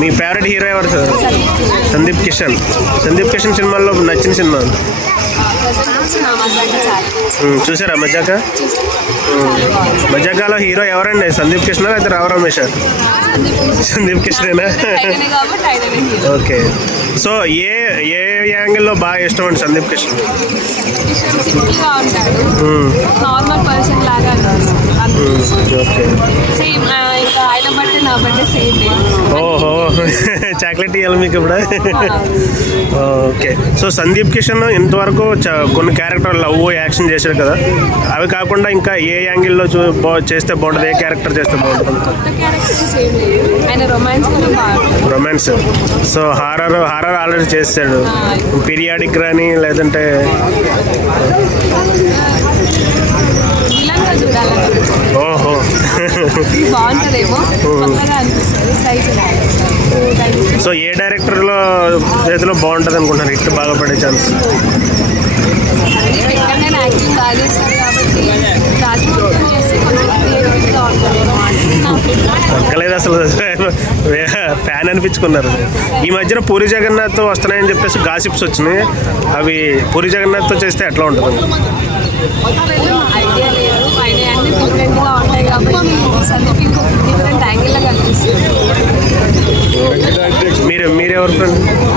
మీ favourite hero ఎవరు sir? Sandeep Kishan. Sandeep Kishan సినిమాల్లో నచ్చిన సినిమా? చూసారా మజాక? మజాకాలో హీరో ఎవరండి? సందీప్ కిషన్ లేకపోతే Rao Ramesh? Sundeep కిషనేనా? Hero okay. So ఏ ఏ యాంగిల్లో బాగా ఇష్టం అండి సందీప్ కిషన్? కిషన్ నా బర్త్డే సేమ్ డే ఓహో చాక్లెట్ ఇవ్వాలి మీకు ఇప్పుడు. ఓకే. సో సందీప్ కిషన్ ఇంతవరకు కొన్ని క్యారెక్టర్ లవ్ యాక్షన్ చేశాడు కదా. అవి కాకుండా ఇంకా ఏ యాంగిల్లో చేస్తే బాగుంటుంది ఏ క్యారెక్టర్ చేస్తే బాగుంటుంది? Romance so horror horror already చేస్తాడు. పీరియాడిక్ రాని లేదంటే సో ఏ డైరెక్టర్లో చేతిలో బాగుంటుంది అనుకుంటున్నారు? హిట్ బాగా పడే ఛాన్స్ అక్కలేదు అసలు. ఫ్యాన్ అనిపించుకున్నారు. ఈ మధ్యన పూరి జగన్నాథ్ వస్తున్నాయని చెప్పేసి గాసిప్స్ వచ్చినాయి. అవి పూరి జగన్నాథ్తో చేస్తే ఎట్లా ఉంటుంది our friend.